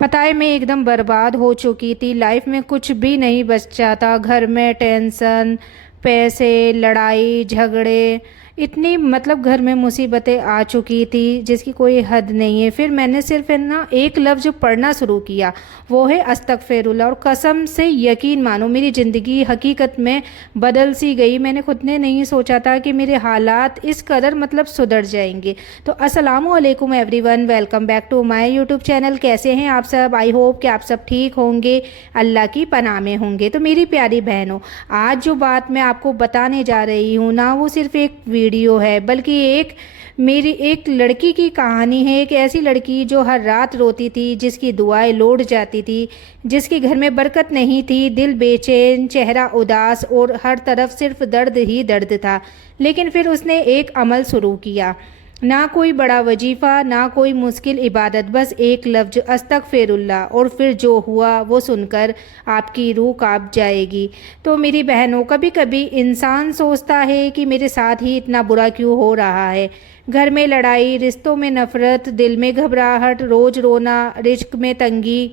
पता है मैं एकदम बर्बाद हो चुकी थी। लाइफ में कुछ भी नहीं बचा था। घर में टेंशन, पैसे, लड़ाई झगड़े, इतनी मतलब घर में मुसीबतें आ चुकी थी जिसकी कोई हद नहीं है। फिर मैंने सिर्फ है ना एक लफ्ज़ पढ़ना शुरू किया, वो है अस्तगफिरुल्लाह। और कसम से यकीन मानो मेरी ज़िंदगी हकीकत में बदल सी गई। मैंने खुद ने नहीं सोचा था कि मेरे हालात इस कदर मतलब सुधर जाएंगे। तो अस्सलामु अलैकुम everyone, welcome back to my YouTube channel. कैसे हैं आप सब? आई होप कि आप सब ठीक होंगे, अल्लाह की पनाह में होंगे। तो मेरी प्यारी बहनों, आज जो बात मैं आपको बताने जा रही हूँ ना, वो सिर्फ एक वीडियो है, बल्कि मेरी एक लड़की की कहानी है। एक ऐसी लड़की जो हर रात रोती थी, जिसकी दुआएं लौट जाती थी, जिसके घर में बरकत नहीं थी, दिल बेचैन, चेहरा उदास और हर तरफ सिर्फ दर्द ही दर्द था। लेकिन फिर उसने एक अमल शुरू किया, ना कोई बड़ा वजीफ़ा, ना कोई मुश्किल इबादत, बस एक लफ्ज़ अस्तगफिरुल्लाह। और फिर जो हुआ वो सुनकर आपकी रूह कांप जाएगी। तो मेरी बहनों, कभी कभी इंसान सोचता है कि मेरे साथ ही इतना बुरा क्यों हो रहा है। घर में लड़ाई, रिश्तों में नफ़रत, दिल में घबराहट, रोज़ रोना, रिज्क में तंगी,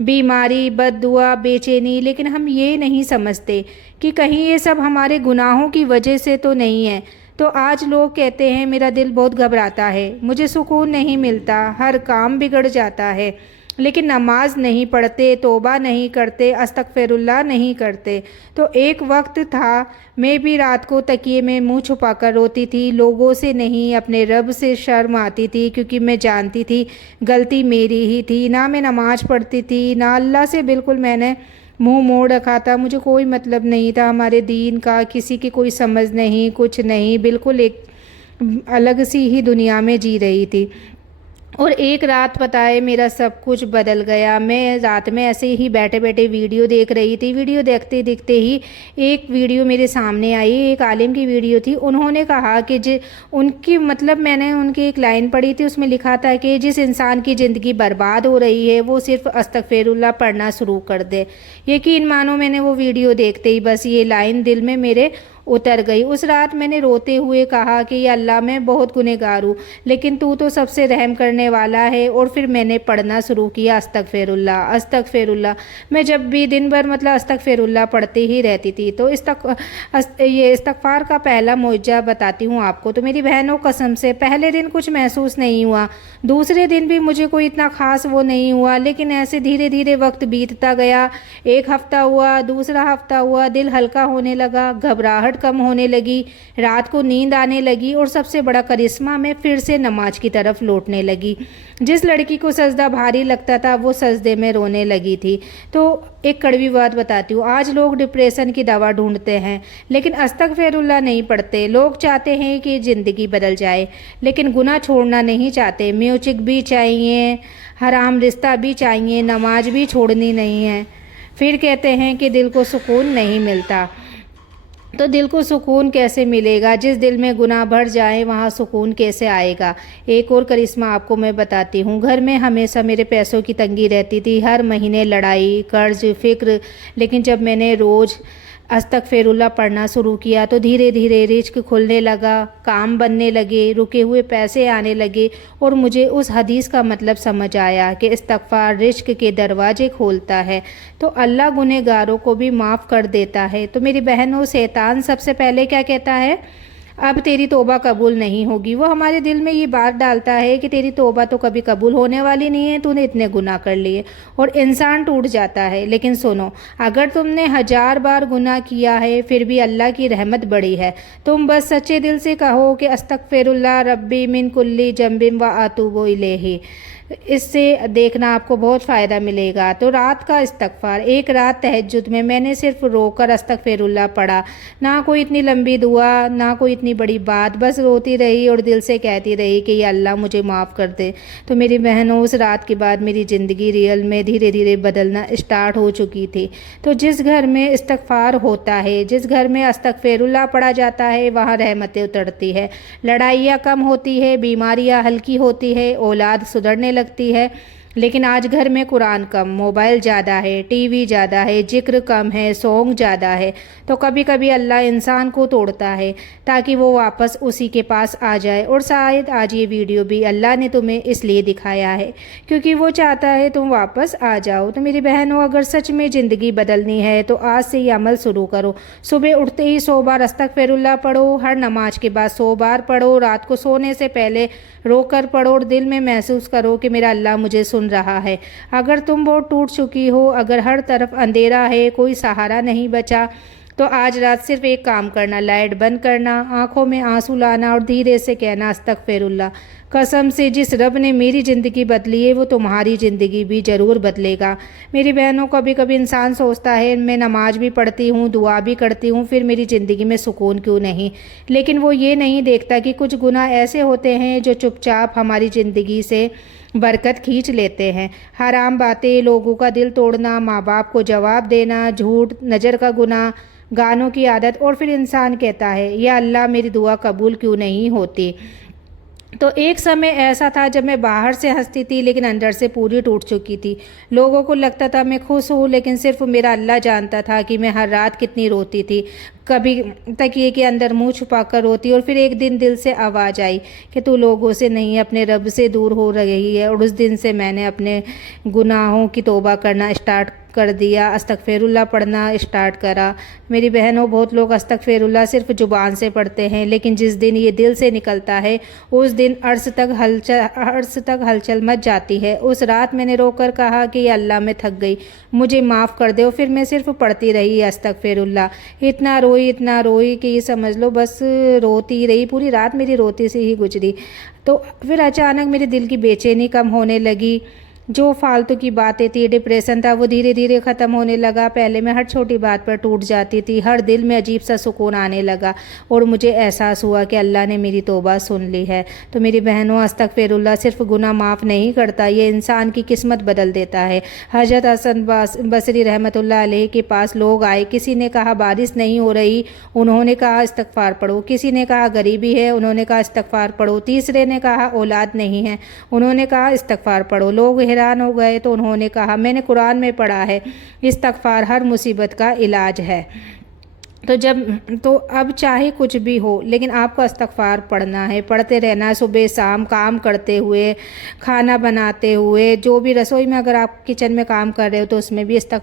बीमारी, बद्दुआ, बेचैनी। लेकिन हम ये नहीं समझते कि कहीं ये सब हमारे गुनाहों की वजह से तो नहीं है। तो आज लोग कहते हैं मेरा दिल बहुत घबराता है, मुझे सुकून नहीं मिलता, हर काम बिगड़ जाता है, लेकिन नमाज नहीं पढ़ते, तौबा नहीं करते, अस्तगफिरुल्लाह नहीं करते। तो एक वक्त था मैं भी रात को तकिए में मुंह छुपाकर रोती थी। लोगों से नहीं, अपने रब से शर्म आती थी, क्योंकि मैं जानती थी गलती मेरी ही थी। ना मैं नमाज पढ़ती थी, ना अल्लाह से बिल्कुल मैंने मुंह मोड़ रखा था। मुझे कोई मतलब नहीं था हमारे दीन का, किसी की कोई समझ नहीं, कुछ नहीं, बिल्कुल एक अलग सी ही दुनिया में जी रही थी। और एक रात पता है मेरा सब कुछ बदल गया। मैं रात में ऐसे ही बैठे बैठे वीडियो देख रही थी। वीडियो देखते देखते ही एक वीडियो मेरे सामने आई, एक आलिम की वीडियो थी। उन्होंने कहा कि उनकी मतलब मैंने उनकी एक लाइन पढ़ी थी, उसमें लिखा था कि जिस इंसान की ज़िंदगी बर्बाद हो रही है वो सिर्फ अस्तगफिरुल्लाह पढ़ना शुरू कर दे। यकीन मानो मैंने वो वीडियो देखते ही बस ये लाइन दिल में मेरे उतर गई। उस रात मैंने रोते हुए कहा कि या अल्लाह, मैं बहुत गुनहगार हूँ, लेकिन तू तो सबसे रहम करने वाला है। और फिर मैंने पढ़ना शुरू किया अस्तगफिरुल्लाह अस्तगफिरुल्लाह। मैं जब भी दिन भर मतलब अस्तगफिरुल्लाह पढ़ती ही रहती थी। तो ये इस्तगफार का पहला मुआवजा बताती हूँ आपको। तो मेरी बहनों, कसम से पहले दिन कुछ महसूस नहीं हुआ, दूसरे दिन भी मुझे कोई इतना ख़ास वो नहीं हुआ, लेकिन ऐसे धीरे धीरे वक्त बीतता गया। एक हफ़्ता हुआ, दूसरा हफ़्ता हुआ, दिल हल्का होने लगा, घबराहट कम होने लगी, रात को नींद आने लगी, और सबसे बड़ा करिश्मा, मैं फिर से नमाज की तरफ लौटने लगी। जिस लड़की को सजदा भारी लगता था वो सजदे में रोने लगी थी। तो एक कड़वी बात बताती हूँ, आज लोग डिप्रेशन की दवा ढूंढते हैं, लेकिन अस्तगफिरुल्लाह नहीं पढ़ते। लोग चाहते हैं कि ज़िंदगी बदल जाए, लेकिन गुनाह छोड़ना नहीं चाहते। म्यूजिक भी चाहिए, हराम रिश्ता भी चाहिए, नमाज भी छोड़नी नहीं है। फिर कहते हैं कि दिल को सुकून नहीं मिलता। तो दिल को सुकून कैसे मिलेगा? जिस दिल में गुनाह भर जाए वहाँ सुकून कैसे आएगा? एक और करिश्मा आपको मैं बताती हूँ। घर में हमेशा मेरे पैसों की तंगी रहती थी, हर महीने लड़ाई, कर्ज, फिक्र। लेकिन जब मैंने रोज़ अस्तगफिरुल्लाह पढ़ना शुरू किया तो धीरे धीरे रिज़्क खुलने लगा, काम बनने लगे, रुके हुए पैसे आने लगे। और मुझे उस हदीस का मतलब समझ आया कि इस्तगफार रिज़्क के दरवाजे खोलता है, तो अल्लाह गुनहगारों को भी माफ़ कर देता है। तो मेरी बहनों, शैतान सबसे पहले क्या कहता है? अब तेरी तौबा कबूल नहीं होगी। वो हमारे दिल में ये बात डालता है कि तेरी तौबा तो कभी कबूल होने वाली नहीं है, तूने इतने गुनाह कर लिए, और इंसान टूट जाता है। लेकिन सुनो, अगर तुमने 1000 बार गुनाह किया है फिर भी अल्लाह की रहमत बड़ी है। तुम बस सच्चे दिल से कहो कि अस्तगफिरुल्लाह रब्बी मिन कुल्ली जंबिन व अतूबु इलैहि। इससे देखना आपको बहुत फ़ायदा मिलेगा। तो रात का इस्तगफार, एक रात तहज्जुद में मैंने सिर्फ रोकर अस्तगफिरुल्लाह पढ़ा। ना कोई इतनी लंबी दुआ, ना कोई इतनी बड़ी बात, बस रोती रही और दिल से कहती रही कि या अल्लाह मुझे माफ़ कर दे। तो मेरी बहनों, उस रात के बाद मेरी ज़िंदगी रियल में धीरे धीरे बदलना स्टार्ट हो चुकी थी। तो जिस घर में इस्तगफार होता है, जिस घर में अस्तगफिरुल्लाह पढ़ा जाता है, वहाँ रहमतें उतरती है, लड़ाइयाँ कम होती है, बीमारियाँ हल्की होती है, औलाद सुधरने लगती है, لیکن آج گھر میں قرآن کم، موبائل زیادہ ہے، ٹی وی زیادہ ہے، ذکر کم ہے، سونگ زیادہ ہے۔ تو کبھی کبھی اللہ انسان کو توڑتا ہے تاکہ وہ واپس اسی کے پاس آ جائے۔ اور شاید آج یہ ویڈیو بھی اللہ نے تمہیں اس لیے دکھایا ہے کیونکہ وہ چاہتا ہے تم واپس آ جاؤ۔ تو میری بہنوں، اگر سچ میں زندگی بدلنی ہے تو آج سے یہ عمل شروع کرو۔ صبح اٹھتے ہی 100 بار استغفر اللہ پڑھو، ہر نماز کے بعد 100 بار پڑھو، رات کو سونے سے پہلے رو کر پڑھو اور دل میں محسوس کرو کہ میرا اللہ مجھے سن رہا ہے۔ اگر تم بہت ٹوٹ چکی ہو، اگر ہر طرف اندھیرا ہے، کوئی سہارا نہیں بچا، تو آج رات صرف ایک کام کرنا، لائٹ بند کرنا، آنکھوں میں آنسو لانا اور دھیرے سے کہنا استغفر اللہ، قسم سے جس رب نے میری زندگی بدلی ہے وہ تمہاری زندگی بھی ضرور بدلے گا۔ میری بہنوں، کبھی کبھی انسان سوچتا ہے میں نماز بھی پڑھتی ہوں، دعا بھی کرتی ہوں، پھر میری زندگی میں سکون کیوں نہیں؟ لیکن وہ یہ نہیں دیکھتا کہ کچھ گناہ ایسے ہوتے ہیں جو چپ چاپ ہماری زندگی سے برکت کھینچ لیتے ہیں۔ حرام باتیں، لوگوں کا دل توڑنا، ماں باپ کو جواب دینا، جھوٹ، نظر کا گناہ، گانوں کی عادت، اور پھر انسان کہتا ہے یا اللہ میری دعا قبول کیوں نہیں ہوتی؟ تو ایک سمے ایسا تھا جب میں باہر سے ہنستی تھی لیکن اندر سے پوری ٹوٹ چکی تھی۔ لوگوں کو لگتا تھا میں خوش ہوں لیکن صرف میرا اللہ جانتا تھا کہ میں ہر رات کتنی روتی تھی، کبھی تکیے کے اندر منہ چھپا کر روتی، اور پھر ایک دن دل سے آواز آئی کہ تو لوگوں سے نہیں اپنے رب سے دور ہو رہی ہے، اور اس دن سے میں نے اپنے گناہوں کی توبہ کرنا اسٹارٹ کر دیا، استغفر اللہ پڑھنا اسٹارٹ کرا۔ میری بہنوں، بہت لوگ استغفر اللہ صرف زبان سے پڑھتے ہیں لیکن جس دن یہ دل سے نکلتا ہے اس دن عرش تک ہلچل مچ جاتی ہے۔ اس رات میں نے رو کر کہا کہ یا اللہ میں تھک گئی، مجھے معاف کر دے، اور پھر میں صرف پڑھتی رہی استغفر اللہ۔ اتنا روئی کہ یہ سمجھ لو بس روتی رہی، پوری رات میری روتی سے ہی گزری۔ تو پھر اچانک میرے دل کی بے چینی کم ہونے لگی، جو فالتو کی باتیں تھی، ڈپریشن تھا، وہ دھیرے دھیرے ختم ہونے لگا۔ پہلے میں ہر چھوٹی بات پر ٹوٹ جاتی تھی، ہر دل میں عجیب سا سکون آنے لگا اور مجھے احساس ہوا کہ اللہ نے میری توبہ سن لی ہے۔ تو میری بہنوں، استغفر اللہ صرف گناہ معاف نہیں کرتا، یہ انسان کی قسمت بدل دیتا ہے۔ حضرت حسن بصری رحمۃ اللہ علیہ کے پاس لوگ آئے، کسی نے کہا بارش نہیں ہو رہی، انہوں نے کہا استغفار پڑھو۔ کسی نے کہا غریبی ہے، انہوں نے کہا استغفار پڑھو۔ تیسرے نے کہا اولاد نہیں ہے، انہوں نے کہا استغفار پڑھو۔ لوگ حیران ہو گئے تو انہوں نے کہا میں نے قرآن میں پڑھا ہے استغفار ہر مصیبت کا علاج ہے۔ تو اب چاہے کچھ بھی ہو لیکن آپ کو استغفار پڑھنا ہے، پڑھتے رہنا ہے، صبح شام، کام کرتے ہوئے، کھانا بناتے ہوئے، جو بھی رسوئی میں اگر آپ کچن میں کام کر رہے ہو تو اس میں بھی استغفار